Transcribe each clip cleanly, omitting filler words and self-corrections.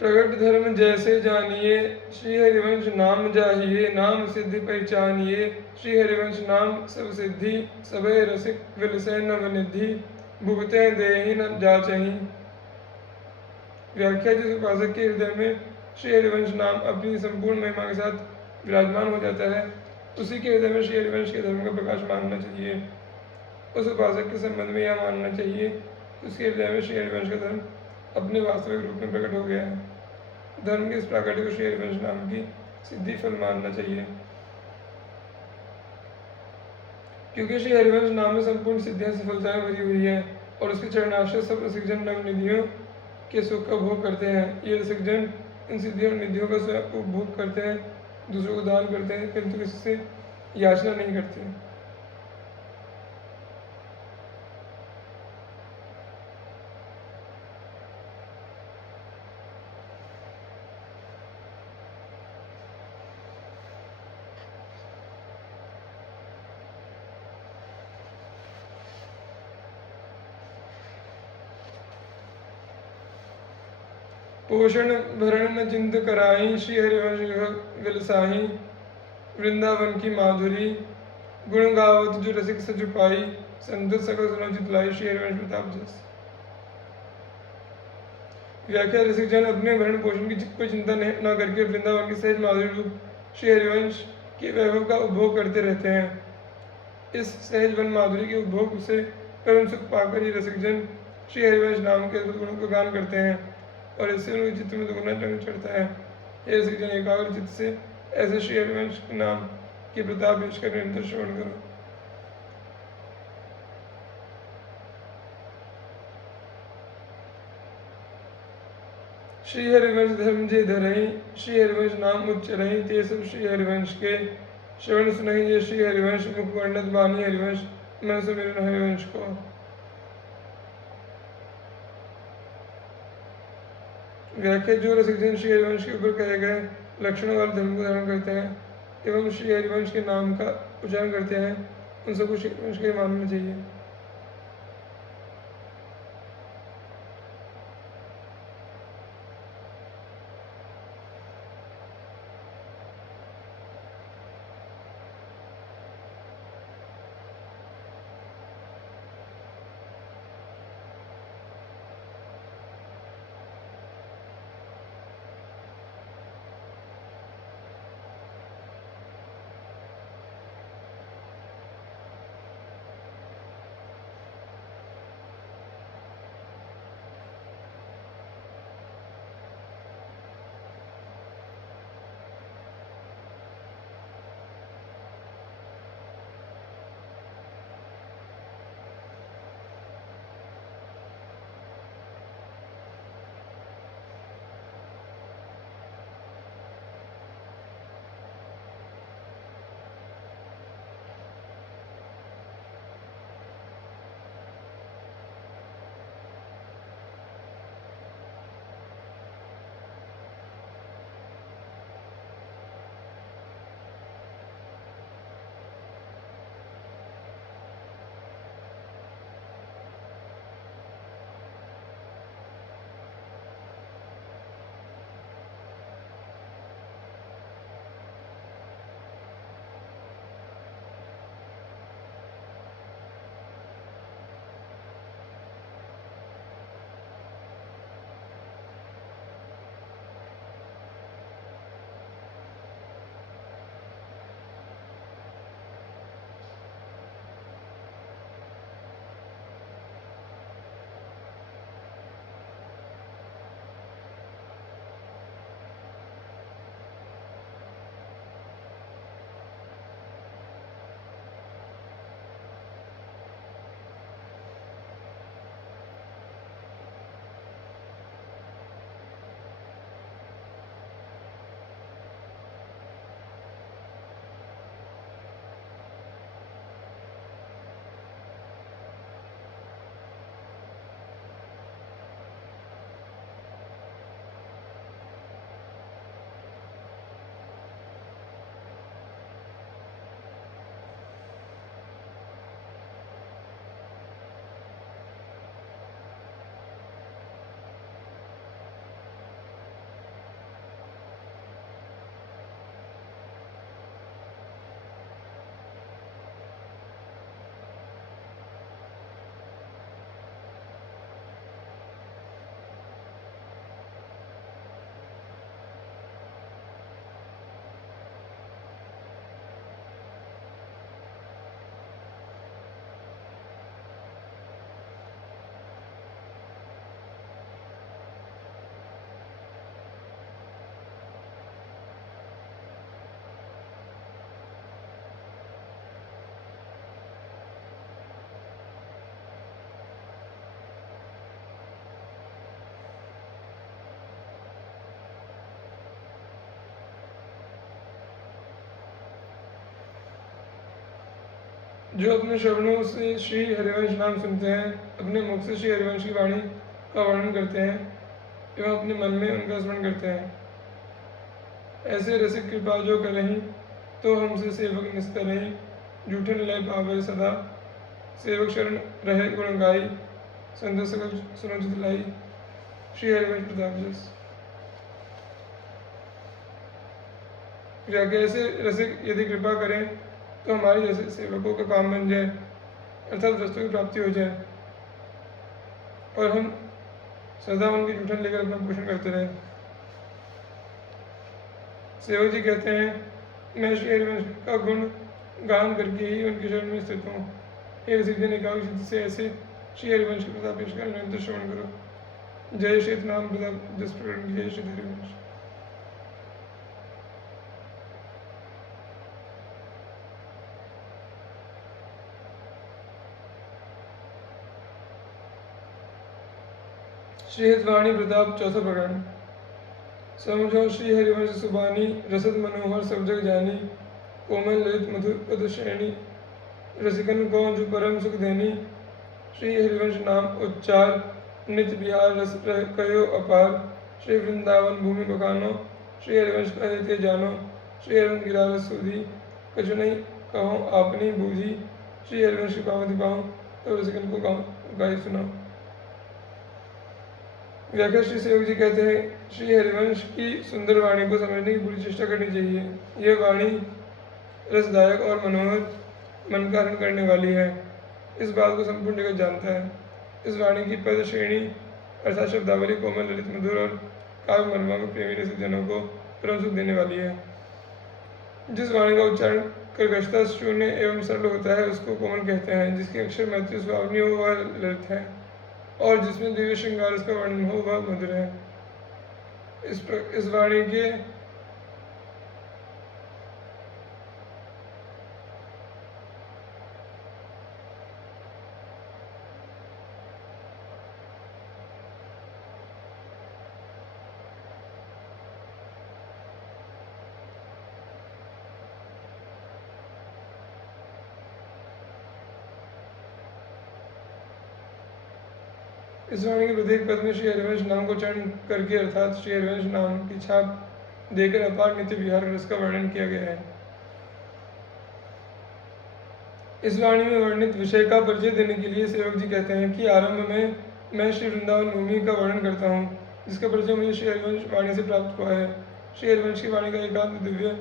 प्रगट धर्म जैसे जानिए, श्री हरिवंश नाम जाहिए, नाम सिद्धि पहचानिए। श्री हरिवंश नाम सब सिद्धि, सबे रसिक विलसै नवनिधि, भुगते देहि न जाचहि। व्याख्या: जिस उपासक के हृदय में श्री हरिवंश नाम अपनी संपूर्ण महिमा के साथ विराजमान हो जाता है, उसी के हृदय में श्री हरिवंश के धर्म का प्रकाश मानना चाहिए। उस उपासक के संबंध में यह मानना चाहिए कि उसके हृदय में श्री हरिवंश का धर्म अपने वास्तविक रूप में प्रकट हो गया है। धर्म के इस प्राकट्य को श्री हरिवंश नाम की सिद्धि फल मानना चाहिए, क्योंकि श्री हरिवंश नाम में संपूर्ण सिद्धियां सफलताएं भरी हुई है और उसके चरणाश्रय सब रसिकजन नवनिधियों के सुख का भोग करते हैं। ये रसिकजन इन सिद्धियों और निधियों का स्वयं उपभोग करते हैं, दूसरों को दान करते हैं, किंतु किसी से याचना नहीं करते। पोषण भरण न चिंत कराई, श्री हरिवंश विलसाही। वृंदावन की माधुरी, गुण गावत जो रसिक सच पाई, संतत सकल सुनोचित लाई, श्री हरिवंश प्रताप जस। व्याख्या: रसिक जन अपने भरण पोषण की कोई चिंता न करके वृंदावन की सहज माधुरी रूप श्री हरिवंश के वैभव का उपभोग करते रहते हैं। इस सहज वन माधुरी के उपभोग से परम सुख पाकर ये रसिक जन श्री हरिवंश नाम के अद्भुत गुणों का गान करते हैं और इससे उनके चित्त में दुगुना रंग चढ़ता है। ये रसिक जन एकाग्र चित्त से ऐसे श्री हरिवंश नाम के प्रताप यश का निरंतर श्रवण करो। श्री हरिवंश धर्म जे धरहि, श्री हरिवंश नाम उच्चरहि, ते सब श्री हरिवंश के श्रवण सुनहि। जे श्री हरिवंश मुख वर्णित बानी हरिवंश, मन सुमिरन हरिवंश को। व्याख्या: जो रसिकजन श्री हरिवंश के ऊपर कहे गए लक्षणों वाले धर्म को धारण करते हैं एवं श्री हरिवंश के नाम का उच्चारण करते हैं, उन सबको श्री हरिवंश के मानना चाहिए। जो अपने श्रवणों से श्री हरिवंश नाम सुनते हैं, अपने मुख से श्री हरिवंश की वाणी का वर्णन करते हैं एवं अपने मन में उनका स्मरण करते हैं, ऐसे रसिक कृपा जो करहीं, तो हमसे सेवक निस्तरहीं, जूठन लय पावे सदा, सेवक शरण रहे गुण गाई, संत सकल सुनत लाई। श्री हरिवंश प्रताप जस। ऐसे रसिक यदि कृपा करें तो हमारे जैसे सेवकों का काम बन जाए, अर्थात वस्तु की प्राप्ति हो जाए और हम सदा उनकी जूठन लेकर अपना पोषण करते रहें। सेवक जी कहते हैं, मैं श्री हरिवंश का गुण गान करके ही उनके शरण में स्थित हूँ। हे रसिक जन एकाग्र से ऐसे श्री हरिवंश के प्रताप पेश कर निरंतर श्रवण करो। जय श्री नाम प्रताप जस प्रकरण की, जय श्री हरिवंश। श्री हितवाणी प्रताप चौथा प्रकरण। समझो श्री हरिवंश सुबानी, रसद मनोहर सब जग जानी, कोमल ललित मधुर पद श्रेणी, रसिकन को जो परम सुख देनी। श्री हरिवंश नाम उच्चार, नित्य बिहार रस कयो अपार। श्री वृंदावन भूमि बखानो, श्री हरिवंश कहे ते जानो। श्री हरिवंश गिरा रस सूधी, कछु नहीं कहो आपनी बूझी। श्री हरिवंश की पावती पाऊँ, तो रसिकन को गाई सुनाओ। व्याख्या श्री सेवक जी कहते हैं, श्री हरिवंश की सुंदर वाणी को समझने की पूरी चेष्टा करनी चाहिए। यह वाणी रसदायक और मनोहर, मन का हरण करने वाली है। इस बात को संपूर्ण जगत जानता है। इस वाणी की पद श्रेणी अर्थात शब्दावली कोमल ललित मधुर और काव्य मर्मा में प्रेमी रसिक जनों को परम सुख देने वाली है। जिस वाणी का उच्चारण कर्कशता शून्य एवं सरल होता है उसको कोमल कहते हैं। जिसकी अक्षर मैत्री सुहावनी हो वह ललित है, और जिसमें दिव्य श्रृंगार का वर्णन हो वह मधुर है। इस वाणी के इस वाणी के प्रत्येक पद में श्री हरिवंश नाम को उच्चारण करके अर्थात श्री हरिवंश नाम की छाप देकर अपार नित्य विहार रस का वर्णन किया गया है। इस वाणी में वर्णित विषय का परिचय देने के लिए सेवक जी कहते हैं कि आरंभ में मैं श्री वृंदावन भूमि का वर्णन करता हूँ, जिसका परिचय मुझे श्री हरिवंश वाणी से प्राप्त हुआ है। श्री हरिवंश की वाणी का एकांत दिव्य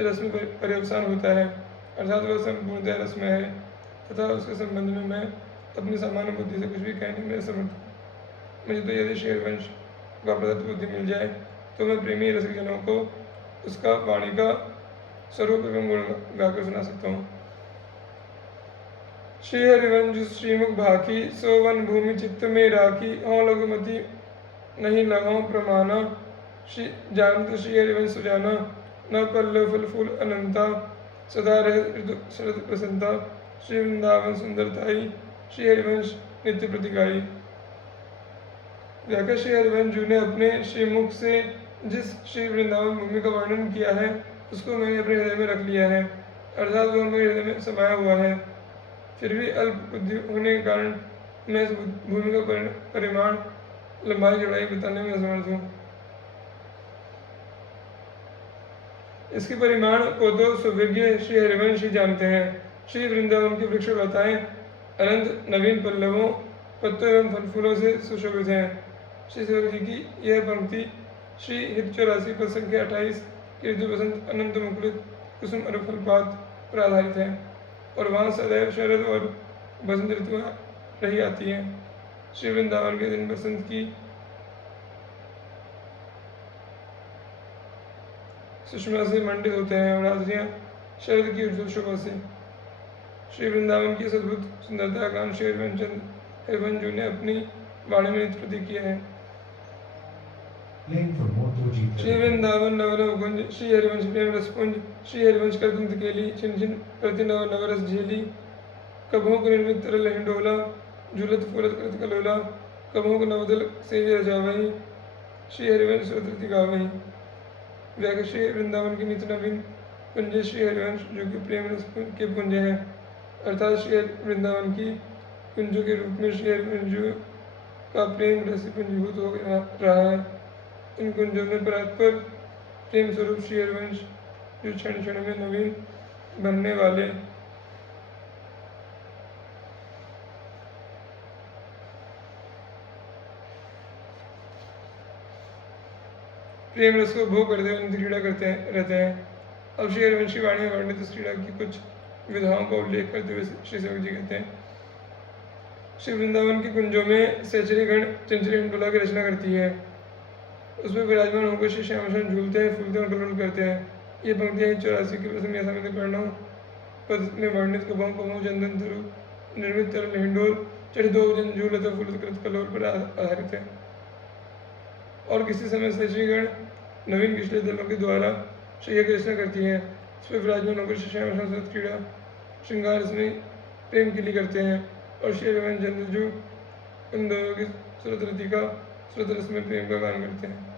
रस में पर्यवसान होता है, अर्थात वह संपूर्णतः रसमय है तथा उसके संबंध में मैं अपनी सामान्य बुद्धि से कुछ भी कहने में समर्थ हूँ। मुझे तो यदि श्री हरिवंश का प्रदत्त बुद्धि मिल जाए तो मैं प्रेमी रसिक जनों को उसका वाणी का स्वरूप एवं गुण गाकर सुना सकता हूँ। श्री हरिवंश श्रीमुख भाकी, सो वन भूमि चित्त में राखी। हों लघुमती नहीं लगाओ प्रमाना, श्री जानत श्री हरिवंश सुजाना। न पल्लव फल फूल अनंता, सदा रहे शरद प्रसन्नता। श्री वृंदावन सुंदरताई, श्री हरिवंश नित्य प्रतिगाई। व्याख्या श्री हरिवंश जी ने अपने श्रीमुख से जिस श्री वृंदावन भूमि का वर्णन किया है उसको मैंने अपने हृदय में रख लिया है, अर्थात वह मेरे हृदय में समाया हुआ है। फिर भी अल्प बुद्धि होने के कारण मैं इस भूमि का परिमाण, लंबाई, चौड़ाई बताने में असमर्थ हूँ। इसके परिमाण को तो सुविज्ञ श्री हरिवंश ही जानते हैं। श्री वृंदावन की वृक्ष लताएं अनंत नवीन पल्लवों, पत्तों एवं फल फूलों से सुशोभित हैं। श्री सेवक जी की यह पंक्ति श्री हित 84 पद संख्या 28 की ऋतु बसंत अनंत मुकुलित कुसुम और फलपात पर आधारित है और वहाँ सदैव शरद और बसंत ऋतु रही आती हैं। श्री वृंदावन के दिन बसंत की सुषमा से मंडित होते हैं और रात्रियाँ शरद की उज्ज्वल शोभा से। श्री वृंदावन की अद्भुत सुंदरता का श्री हरिवंश जी ने अपनी वाणी में नित्य प्रतीक किया है। श्री वृंदावन नवनव कुंज, श्री हरिवंश प्रेम रसपुंज। श्री हरिवंश कर दंत केली, छिन छिन प्रति नव नवरस झेली। कभों को निर्मित तरल हिंडोला, झूलत फूलत कृत कलोला। कभों को नवदल से रजावही, श्री हरिवंश सुरधृति गावही। व्याख्या श्री वृंदावन की नित्य नवीन कुंज श्री हरिवंश जो कि प्रेम रस के पुंज हैं। अर्थात श्री वृंदावन की कुंजों के रूप में श्री कुंजों का प्रेम रस पुंजीभूत हो रहा है। इन कुंजों में परस्पर प्रेम स्वरूप श्री हरिवंश जो क्षण क्षण में नवीन बनने वाले प्रेम रस को भोग करते हुए क्रीड़ा रहते हैं। अब श्री हरिवंश की वाणी वर्णित इस क्रीड़ा की कुछ विधाओं का उल्लेख करते हुए श्री सेवक जी कहते हैं, श्री वृंदावन की कुंजों में सहचरी गण चंचली हिंडोला की रचना करती है। उसमें विराजमान होकर श्री श्यामशन झूलते हैं, फूलते हैं, कलोल करते हैं। ये पंक्तियां 84 की प्रसंग समिति पढ़ना पद में वर्णित कबाऊ कबाऊ चंदन धरु निर्मित तरल हिंडोल चढ़ दो झूल अथवा फूल कलोल पर आधारित है। और किसी समय सहचरीगण नवीन पिछले दलों के द्वारा श्रेय की रचना करती हैं। इसमें विराजमान होकर श्री श्याम क्रीड़ा श्रृंगार में प्रेम के लिए करते हैं और श्री रमन चंद्र जो उन दोनों की सुरत रति का सुरत रस में प्रेम का गान करते हैं।